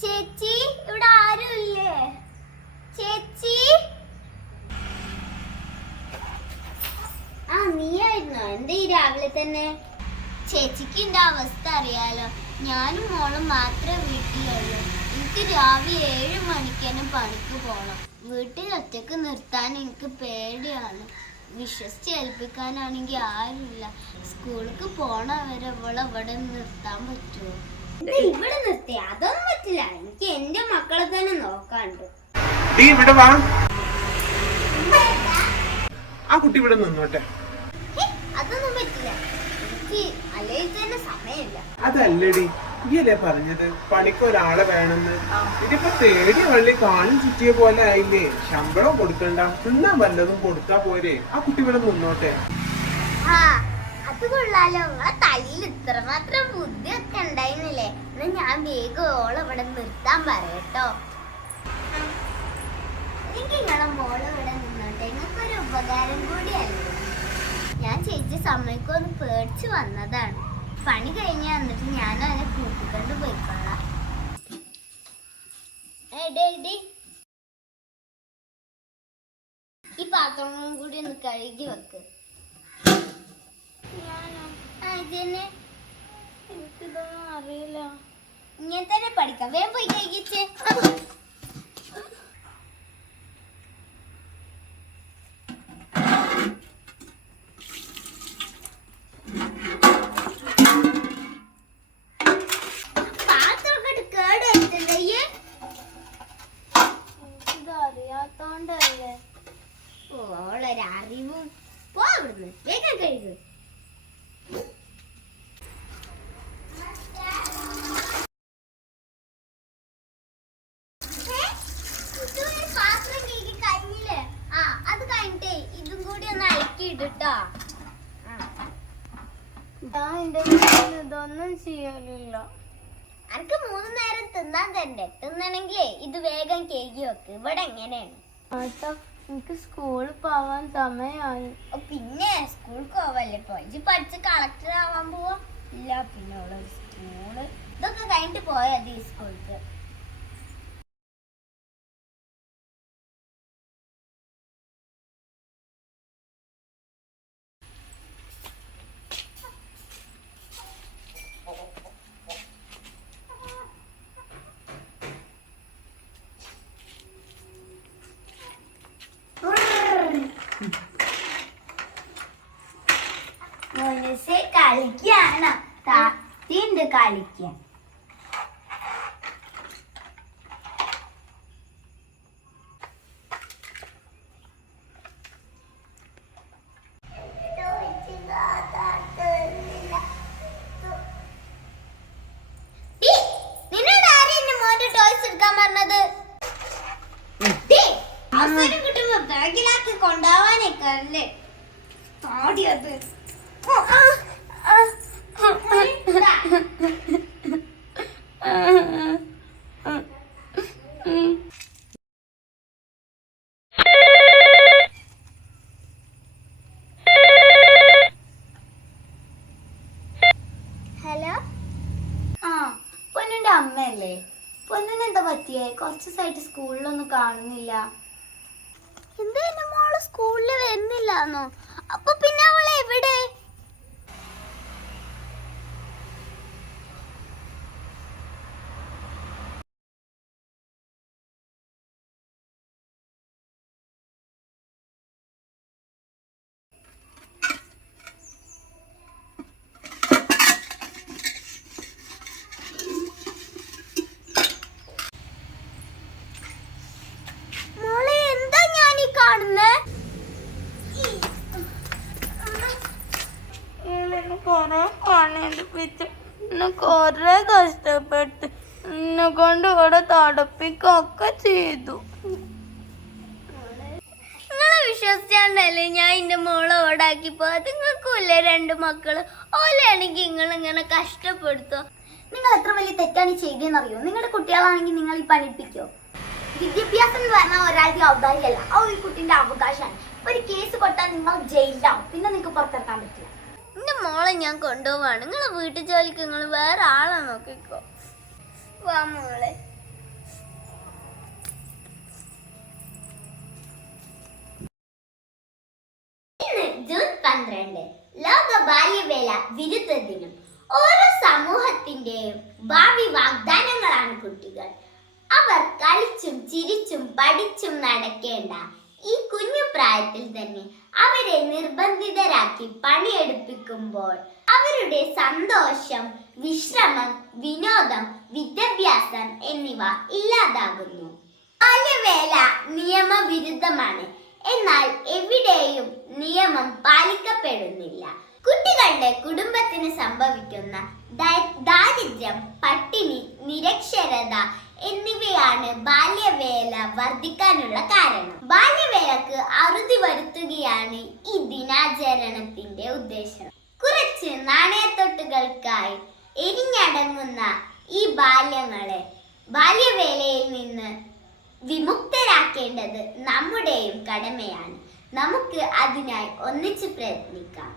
ചേച്ചി ഇവിടെ ആരുമില്ലേ? ചേച്ചി, നീയായിരുന്നോ? എന്താ ഈ രാവിലെ തന്നെ? ചേച്ചിക്ക് എന്റെ അവസ്ഥ അറിയാലോ. ഞാനും മോളും മാത്രമേ വീട്ടിലുള്ളൂ. എനിക്ക് രാവിലെ 7 മണിക്ക് തന്നെ പണിക്ക് പോകണം. വീട്ടിൽ ഒറ്റക്ക് നിർത്താൻ എനിക്ക് പേടിയാണ്. വിശ്വസിച്ച് ഏൽപ്പിക്കാനാണെങ്കിൽ ആരുമില്ല. സ്കൂൾക്ക് പോണവരെ ഇവിടെ നിർത്താൻ പറ്റുമോ? ഇവിടെ നിർത്തി അതൊന്നും പറ്റില്ല. എനിക്ക് എന്റെ മക്കളെ തന്നെ നോക്കാണ്ട്. ആ കുട്ടി ഇവിടെ നിന്നോട്ടെ. അതൊന്നും പറ്റില്ല. എനിക്ക് അല്ലെങ്കിൽ തന്നെ സമയമില്ല. അതല്ലടി, ഈയല്ലേ പറഞ്ഞത് പണിക്ക് ഒരാളെ വേണമെന്ന്. ഇതിപ്പോ തേടിയ വള്ളി കാണും ചുറ്റിയ പോലെ ആയില്ലേ? ശമ്പളം കൊടുക്കണ്ട, തിന്നാൻ വല്ലതും കൊടുത്താ പോരെ? ആ കുട്ടി ഇവിടെ നിന്നോട്ടെ. അത് കൊള്ളാലോ. നിങ്ങളെ തലയിൽ ഇത്രമാത്രം ബുദ്ധിയൊക്കെ ഉണ്ടായിരുന്നില്ലേ? എന്നാ ഞാൻ വേഗം ഓളെ ഇവിടെ നിർത്താൻ പറയട്ടോ. എനിക്ക് നിങ്ങളെ മോള് ഇവിടെ നിന്നോട്ടെ. നിങ്ങൾക്കൊരു ഉപകാരം കൂടിയല്ലേ. ഞാൻ ചേച്ചി സമ്മതിക്കൊന്ന് പേടിച്ചു വന്നതാണ്. പണി കഴിഞ്ഞ് വന്നിട്ട് ഞാൻ അതിനെ കൂട്ടിക്കൊണ്ട് പോയിക്കോളാം. ഈ പാത്രങ്ങളും കൂടി ഒന്ന് കഴുകി വെക്ക്. എനിക്കിതൊന്നും അറിയില്ല. ഇങ്ങനെ തന്നെ പഠിക്കാം. വേഗം പോയി കഴിച്ചേ. അറിയാത്തോണ്ടല്ലേ ഓളൊരറിവും. പോ അവിടുന്ന്, വേഗം കഴുകും. അത് കഴിഞ്ഞിട്ടേ ഇതും കൂടി ഒന്ന് അലക്കിയിട്ടോ. ഇതൊന്നും ചെയ്യലില്ല. അനക്ക് 3 നേരം തിന്നാൻ തരണ്ടേ? തിന്നണെങ്കിലേ ഇത് വേഗം കേകി വെക്ക്. ഇവിടെ എങ്ങനെയാണ്? എനിക്ക് സ്കൂളിൽ പോവാൻ സമയമായി. പിന്നെ സ്കൂൾക്ക് പോവല്ലേ? പോയി പഠിച്ച് കളക്ടർ ആവാൻ പോവാ? ഇല്ല, പിന്നെ സ്കൂള് ഇതൊക്കെ കഴിഞ്ഞിട്ട് പോയാ മതി സ്കൂൾക്ക്. കളിക്കാണ് താത്തിണ്ട് കളിക്കാൻ. നിന്നോട് ആരും എന്റെ മോന്റെ ടോയ്സ് എടുക്കാൻ പറഞ്ഞത്? അവസരം കിട്ടുമ്പോ ബാഗിലാക്കി കൊണ്ടുപോവാനൊക്കെ അല്ലേ താടിയത്. ഹലോ, പൊന്നിന്റെ അമ്മയല്ലേ? പൊന്നിന് എന്താ പറ്റിയേ? കുറച്ച് ദിവസമായിട്ട് സ്കൂളിലൊന്നും കാണുന്നില്ല. എന്താ എന്റെ മോള് സ്കൂളിൽ വരുന്നില്ലാന്നോ? അപ്പൊ പിന്നെ അവളെ എവിടെ? കൊറേ പണിയെടുപ്പിച്ച് കൊറേ കഷ്ടപ്പെട്ട് എന്നെ കൊണ്ട് ഇവിടെ തടപ്പിക്കൊക്കെ ചെയ്തു. നിങ്ങളെ വിശ്വസിച്ചാണ്ടല്ലേ ഞാൻ എന്റെ മോളെ ഓടാക്കിപ്പോ. നിങ്ങൾക്കുമില്ലേ 2 മക്കള്? ഓലാണെങ്കിൽ നിങ്ങൾ ഇങ്ങനെ കഷ്ടപ്പെടുത്തോ? നിങ്ങൾ എത്ര വലിയ തെറ്റാണ് ചെയ്തെന്നറിയോ? നിങ്ങളുടെ കുട്ടികളാണെങ്കിൽ നിങ്ങൾ ഈ പണിപ്പിക്കോ? വിദ്യാഭ്യാസം എന്ന് പറഞ്ഞാൽ ഒരാളുടെ ഔദാര്യമല്ല, ആ ഒരു കുട്ടിന്റെ അവകാശമാണ്. ഒരു കേസ് കൊടുത്താൽ നിങ്ങൾ ജയിലാവും, പിന്നെ നിങ്ങൾക്ക് പുറത്തിറക്കാൻ പറ്റില്ല. എന്റെ മോളെ ഞാൻ കൊണ്ടുപോവാണ്. നിങ്ങളെ വീട്ടു ജോലിക്ക് നിങ്ങൾ വേറെ ആളെ നോക്കിക്കോ. വാ മോളെ. 12 ലോക ബാല്യവേല വിരുദ്ധ ദിനം. ഓരോ സമൂഹത്തിന്റെയും ഭാവി വാഗ്ദാനങ്ങളാണ് കുട്ടികൾ. അവർ കളിച്ചും ചിരിച്ചും പഠിച്ചും നടക്കേണ്ട ഈ കുഞ്ഞു പ്രായത്തിൽ തന്നെ അവരെ നിർബന്ധിതരാക്കി പണിയെടുപ്പിക്കുമ്പോൾ അവരുടെ സന്തോഷം, വിശ്രമം, വിനോദം, വിദ്യാഭ്യാസം എന്നിവ ഇല്ലാതാകുന്നു. ബാല്യവേല നിയമവിരുദ്ധമാണ്. എന്നാൽ എവിടെയും നിയമം പാലിക്കപ്പെടുന്നില്ല. കുട്ടികളുടെ കുടുംബത്തിന് സംഭവിക്കുന്ന ദാരിദ്ര്യം, പട്ടിണി, നിരക്ഷരത എന്നിവയാണ് ബാല്യവേല വർദ്ധിക്കാനുള്ള കാരണം. ബാല്യവേലക്ക് അറുതി വരുത്തുകയാണ് ഈ ദിനാചരണത്തിന്റെ ഉദ്ദേശം. കുറച്ച് നാണയത്തൊട്ടുകൾക്കായി എരിഞ്ഞടങ്ങുന്ന ഈ ബാല്യവേലയിൽ നിന്ന് വിമുക്തരാക്കേണ്ടത് നമ്മുടെയും കടമയാണ്. നമുക്ക് അതിനായി ഒന്നിച്ച് പ്രയത്നിക്കാം.